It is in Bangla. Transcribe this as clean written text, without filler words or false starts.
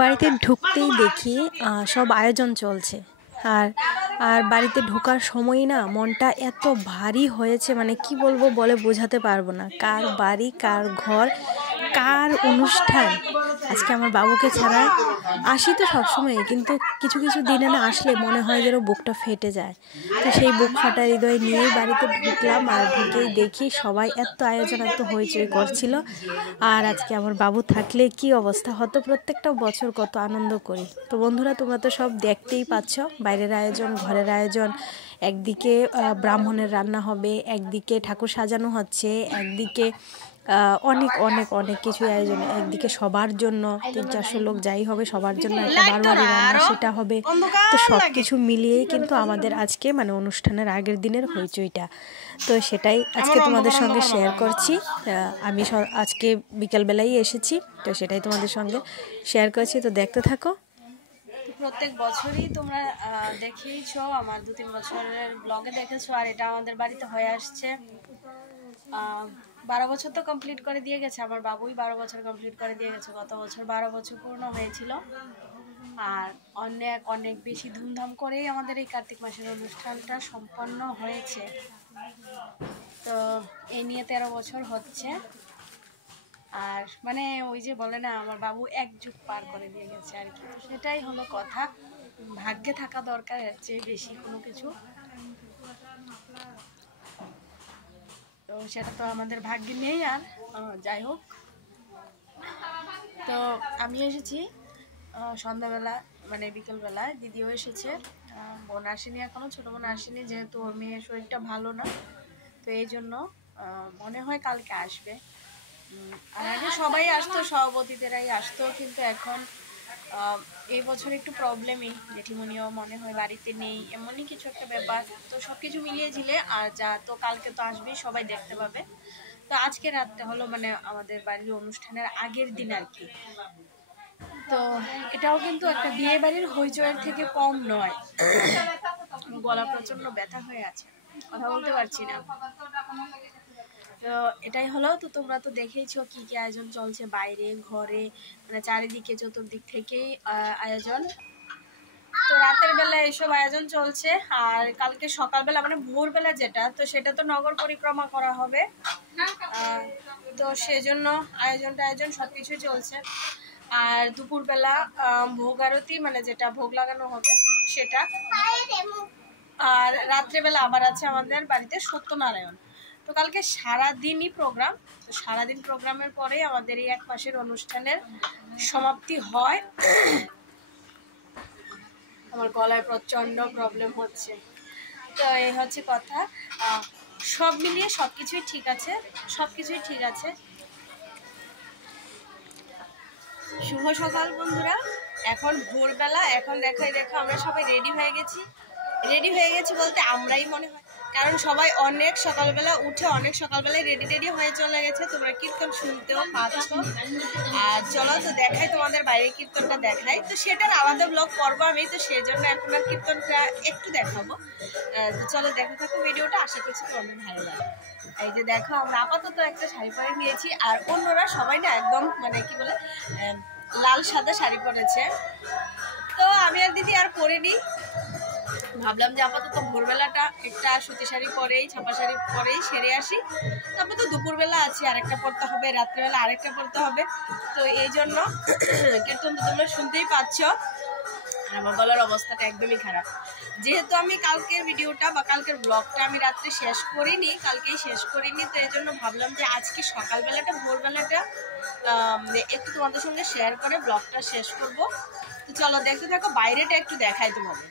বাড়িতে ঢুকতেই দেখি সব আয়োজন চলছে। আর আর বাড়িতে ঢোকার সময়ই না মনটা এত ভারী হয়েছে, মানে কি বলবো বলে বোঝাতে পারবো না। কার বাড়ি, কার ঘর, কার অনুষ্ঠান। আজকে আমার বাবুকে ছাড়া আসি তো সবসময়, কিন্তু কিছু কিছু দিনে না আসলে মনে হয় যেন বুকটা ফেটে যায়। তো সেই বুক ফাটা হৃদয় নিয়েই বাড়িতে ঢুকলাম, আর ঢুকেই দেখি সবাই এত আয়োজন, এত হইচই করছিল। আর আজকে আমার বাবু থাকলে কি অবস্থা হতো। প্রত্যেকটা বছর কত আনন্দ করি। তো বন্ধুরা, তোমরা তো সব দেখতেই পাচ্ছ, বাইরের আয়োজন, ঘরের আয়োজন। একদিকে ব্রাহ্মণের রান্না হবে, একদিকে ঠাকুর সাজানো হচ্ছে, একদিকে অনেক অনেক অনেক কিছু আয়োজন, একদিকে সবার জন্য 300-400 লোক যাই হবে সবার জন্য একটা বারোয়ারি রান্না সেটা হবে। তো সব কিছু মিলিয়েই কিন্তু আমাদের আজকে মানে অনুষ্ঠানের আগের দিনের হইচইটা। তো সেটাই আজকে তোমাদের সঙ্গে শেয়ার করছি। আমি আজকে বিকেলবেলাই এসেছি, তো সেটাই তোমাদের সঙ্গে শেয়ার করছি। তো দেখতে থাকো। প্রত্যেক বছরই তোমরা দেখেইছো, আমার 2-3 বছরের ব্লগে দেখেছো, আর এটা আমাদের বাড়িতে হয়ে আসছে। 12 বছর তো কমপ্লিট করে দিয়ে গেছে, আমার বাবুই 12 বছর কমপ্লিট করে দিয়ে গেছে। গত বছর 12 বছর পূর্ণ হয়েছিল। আর অনেক অনেক বেশি ধুমধাম করেই আমাদের এই কার্তিক মাসের অনুষ্ঠানটা সম্পন্ন হয়েছে। তো এই নিয়ে 13 বছর হচ্ছে। আর মানে ওই যে বলে না, আমার বাবু এক যুগ পার করে দিয়ে গেছে আর কি। সেটাই হলো কথা, ভাগ্যে থাকা দরকার এর চেয়ে বেশি কোনো কিছু। তো সেটা তো আমাদের ভাগ্যে নেই। আর যাই হোক, তো আমি এসেছি সন্ধ্যাবেলা, মানে বিকেলবেলায়। দিদিও এসেছে, বোন আসেনি এখনো, ছোটো বোন আসেনি, যেহেতু ওর মেয়ের শরীরটা ভালো না। তো এই জন্য মনে হয় কালকে আসবে। আর আগে সবাই আসতো, সভাপতিদেরাই আসতো, কিন্তু এখন এই বছর একটু প্রবলেমই। জেঠিমনিও মনে হয় বাড়িতে নেই, এমনই কিছু একটা ব্যাপার। তো সব কিছু মিলিয়ে ঝিলে আর যা, তো কালকে তো আসবেই, সবাই দেখতে পাবে। তো আজকে রাতটা হলো মানে আমাদের বাড়ির অনুষ্ঠানের আগের দিন আর কি। তো এটাও কিন্তু একটা বিয়ে বাড়ির হইচয়ের থেকে কম নয়। গলা প্রচন্ড ব্যথা হয়ে আছে, কথা বলতে পারছি না। তো এটাই হলো। তো তোমরা তো দেখেইছো কি কি আয়োজন চলছে বাইরে, ঘরে, মানে চারিদিকে চতুর্দিক থেকেই আয়োজন। তো রাতের বেলা এসব আয়োজন চলছে। আর কালকে সকালবেলা মানে ভোরবেলা যেটা, তো সেটা তো নগর পরিক্রমা করা হবে। তো সেজন্য আয়োজন সবকিছু চলছে। আর দুপুরবেলা ভোগ আরতি, মানে যেটা ভোগ লাগানো হবে সেটা। আর রাত্রেবেলা আবার আছে আমাদের বাড়িতে সত্যনারায়ণ। তো কালকে সারাদিনই প্রোগ্রাম। তো সারাদিন প্রোগ্রামের পরে আমাদের এই 1 মাসের অনুষ্ঠানের সমাপ্তি হয়। আমার গলায় প্রচন্ড প্রবলেম হচ্ছে। তো এই হচ্ছে কথা। সব মিলিয়ে সবকিছুই ঠিক আছে, সবকিছুই ঠিক আছে। শুভ সকাল বন্ধুরা। এখন ভোরবেলা, এখন দেখো আমরা সবাই রেডি হয়ে গেছি। রেডি হয়ে গেছি বলতে আমরাই মনে হয়, কারণ সবাই অনেক সকালবেলা উঠে অনেক সকালবেলায় রেডি হয়ে চলে গেছে। তোমরা কীর্তন শুনতেও পাচ্ছ। আর চলো তো দেখাই, তোমাদের বাইরে কীর্তনটা দেখাই। তো সেটার আলাদা ব্লগ করবো আমি, তো সেই জন্য এখন আর কীর্তনটা একটু দেখাবো। তো চলো দেখতে থাকো ভিডিওটা, আশা করছি তোমাদের ভালো লাগে। এই যে দেখো, আমরা আপাতত একটা শাড়ি পরে নিয়েছি, আর অন্যরা সবাই না একদম মানে কি বলে লাল সাদা শাড়ি পরেছে। তো আমি আর দিদি আর পরিনি, ভাবলাম যে আপাতত ভোরবেলাটা একটা সুতি শাড়ি পরেই, ছাপা শাড়ি পরেই সেরে আসি। তারপর তো দুপুরবেলা আছে, আরেকটা পরতে হবে, রাত্রেবেলা আরেকটা পরতে হবে। তো এই জন্য কীর্তন তো তোমরা শুনতেই পাচ্ছ। আমার গলার অবস্থাটা একদমই খারাপ, যেহেতু আমি কালকের ভিডিওটা বা কালকের ব্লগটা আমি রাত্রে শেষ করিনি, কালকেই শেষ করিনি। তো এই জন্য ভাবলাম যে আজকে সকালবেলাটা ভোরবেলাটা একটু তোমাদের সঙ্গে শেয়ার করে ব্লগটা শেষ করব। তো চলো দেখতে থাকো, বাইরেটা একটু দেখাই তোমাদের।